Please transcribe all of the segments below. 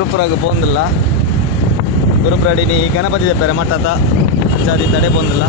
ಗುರುಪುರಾಗ ಪೋಂದಿಲ್ಲ. ಗುರುಪುರಡಿನಿ ಗಣಪತಿ ದೆಪ್ಪರೆ ಮಠದ ಅಂಚಾದಿ ತಡೆ ಪೋಂದಿಲ್ಲ.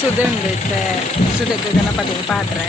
ಸುದೆ ಉಂಡೈತೆ ಸುದಕ್ಕೆ ಗಣಪತಿಗೆ ಪಾತ್ರೆ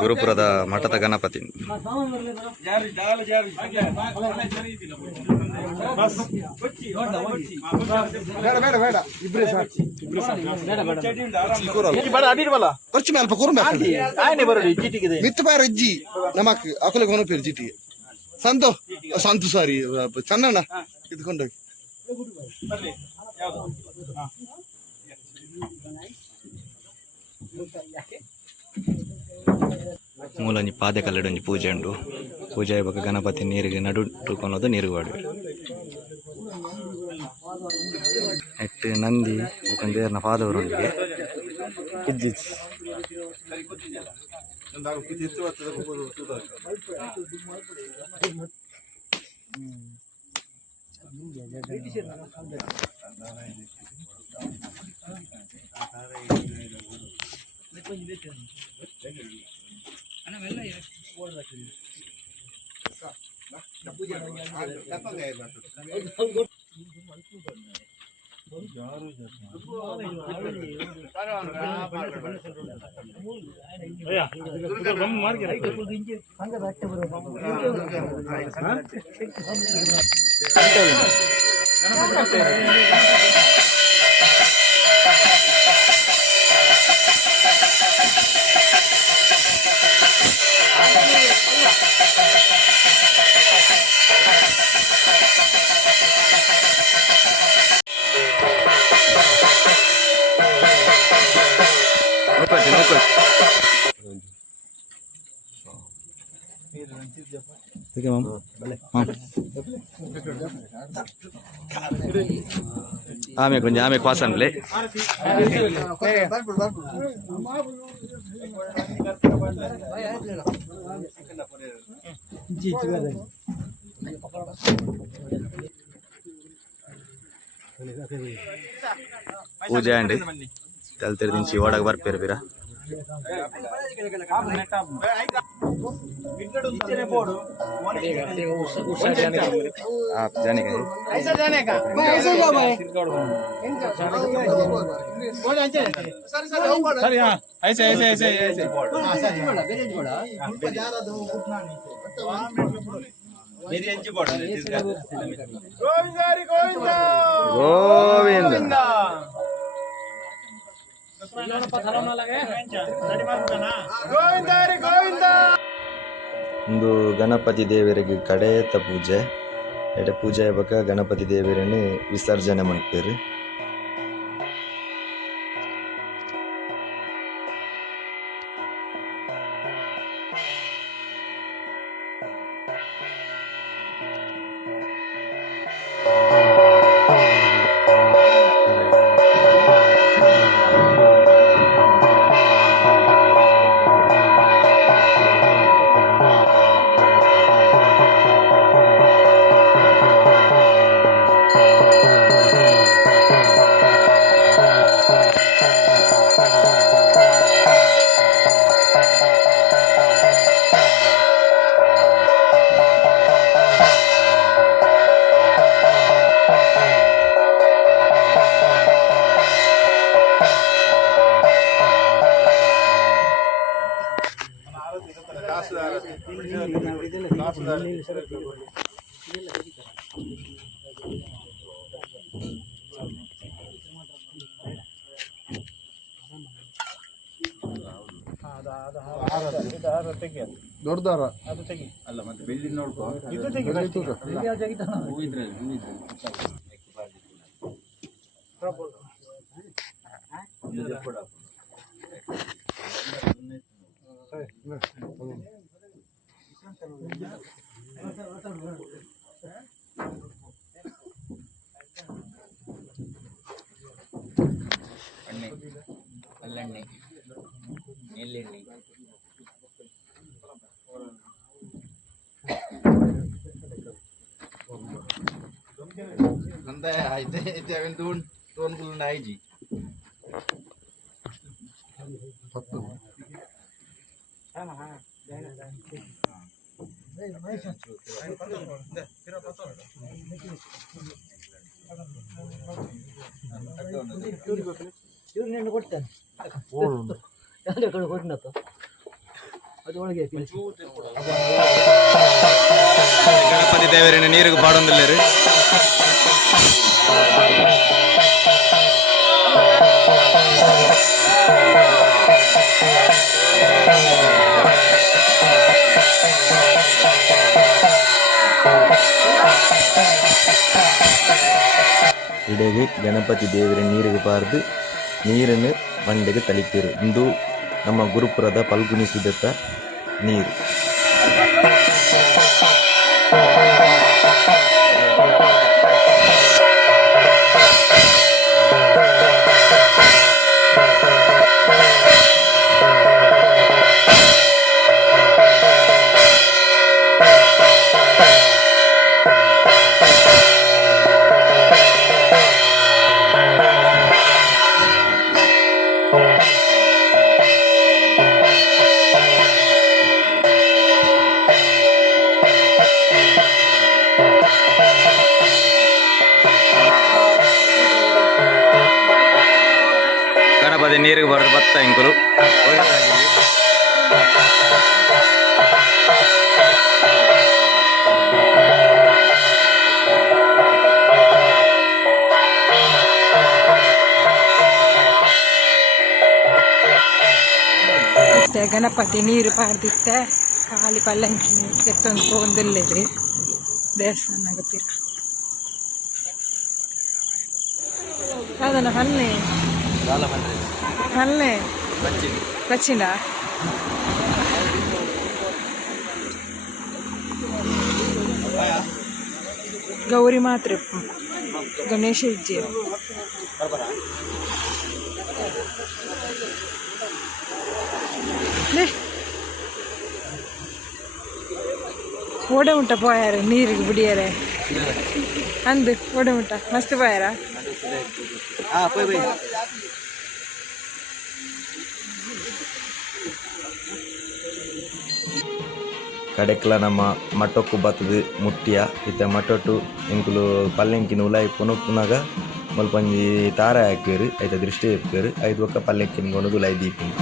ಗುರುಪುರದ ಮಠದ ಗಣಪತಿ ಖರ್ಚು ಮೇಲೆ ಮಿತ್ತು ಬಾರ ಅಜ್ಜಿ ನಮಕ್ ಅಕಲಿಗೆ ಹೋನ ಪೇರು ಜಿಟಿಗೆ ಸಂತು ಸಂತು ಸಾರಿ ಚಂದಣ್ಣ ಇದ್ಕೊಂಡೋಗಿ ಮೂಲಂಜಿ ಪಾದೆ ಕಲ್ಲಡೊಂಜಿ ಪೂಜೆ ಉಂಡು ಪೂಜೆ ಬಗ್ಗೆ ಗಣಪತಿ ನೀರಿಗೆ ನಡು ಟುಕೊನೋದು ನೀರು ಬಾಡು ಎಟ್ಟು ನಂದಿ ದೇವರನ ಪಾದವರೊಂದಿಗೆ ಇಜ್ಜಿಚ್ಚಿ ఆమె కొంచెం ఆమె కోసంలే పూజ అండి తెలి దించి ఓడకు బర్పేరు బిరా आप जाने का ऐसा जाने का ऐसे जाओ भाई सर यहाँ ऐसे ऐसे ऐसे ऐसे गोविंद ಇಂದು ಗಣಪತಿ ದೇವರಿಗೆ ಕಡೆಯತ್ತ ಪೂಜೆ ಎಡೆ ಪೂಜೆ ಬಗ್ಗೆ ಗಣಪತಿ ದೇವರನ್ನು ವಿಸರ್ಜನೆ ಮಾಡ್ತೀರಿ ದೊಡ್ಡದಾರ ಅಲ್ಲ ಮತ್ತೆ ಬೆಳ್ಳಿ ನೋಡ್ಕೋ ಎಣ್ಣೆ ಅಲ್ಲೆಣ್ಣೆ ಎಳ್ಳೆಣ್ಣೆ nanti itu yang turun kulun aja. Ganapati ದೇವರಿನ ನೀರಿಗೆ ಪಾಡೊಂದಿಲ್ಲ ರೀ. ಇಡೆಗೆ ಗಣಪತಿ ದೇವರ ನೀರಿಗೆ ಪಾರ್ದು ನೀರನ್ನು ಮಂಡೆಗೆ ತಳಿತೀರು. ಇಂದು ನಮ್ಮ ಗುರುಪುರದ ಫಲ್ಗುಣಿ ಸುದತ್ತ ನೀರು. ಗಣಪತಿ ನೀರಿಗೆ ಬರೋದು ಭತ್ತ ಇಂಕುಲು ಗಣಪತಿ ನೀರು ಪಾರ್ದಿತ್ತೆ ಖಾಲಿ ಪಲ್ಲಂಕಿ ಎತ್ತೊಂದು ತೊಗೊಂದಿಲ್ಲರಿ ದೇವಸ್ಥಾನ ಪಿರ ಅದನ್ನ ಹನ್ನೆ ಹನ್ನೆ ಬಚ್ಚಿಂಡ ಗೌರಿ ಮಾತ್ರ ಗಣೇಶ ಇಜ್ಜಿ ಓಡ ಉಂಟ ಪೋಯಾರ ನೀರಿಗೆ ಬಿಡಿಯಾರ ಅಂದು ಓಡ ಉಂಟ ಮಸ್ತ್ ಪೋಯಾರ ಕಡೆಕ್ಲ ನಮ್ಮ ಮಟ್ಟೊಕ್ಕು ಬತ್ತದು ಮುಟ್ಟಿಯ ಇತ್ತ ಮಟ್ಟೊಟ್ಟು ಇಂಕುಲು ಪಲ್ಲೆಂಕಿನ ಉಲಾಯಿ ಪುನಃ ಮಲ್ಪಂಜಿ ತಾರ ಹಾಕ್ವೇರು ಐತ ದೃಷ್ಟಿ ಹಾಕ್ವೇರು ಐದು ಒಕ್ಕ ಪಲ್ಲೆಂಕಿನ ಕೊನದು ಉಲಾಯಿ ದೀಪಿನಿ.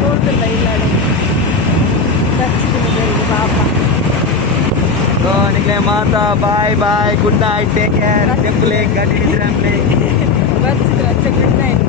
ಹೋಟೆಲ್ಲ ಇಲ್ಲ ಪಾಪ ಸೊ ನಿಮಗೆ ಮಾತಾ bye bye good night take care temple ಗಡಿ ಬಸ್ ಗುಡ್ ನೈಟ್